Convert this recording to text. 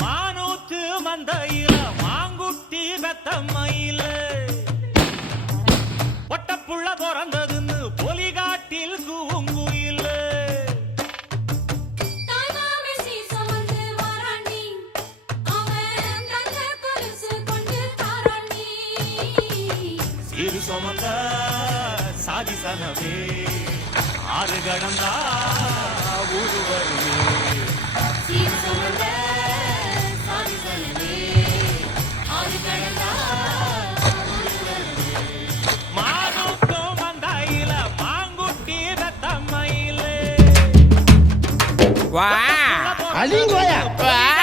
மானூத்து மந்தையில மாங்குட்டி பெத்தம்மையில ஒட்டப்புள்ள பிறந்ததுன்னு பொலிகாட்டில் சீரு சுமந்த சாதி சனவே ஆறு கடந்தா ஊரு பெத்தம்மையில வா அழிங்கோயா வா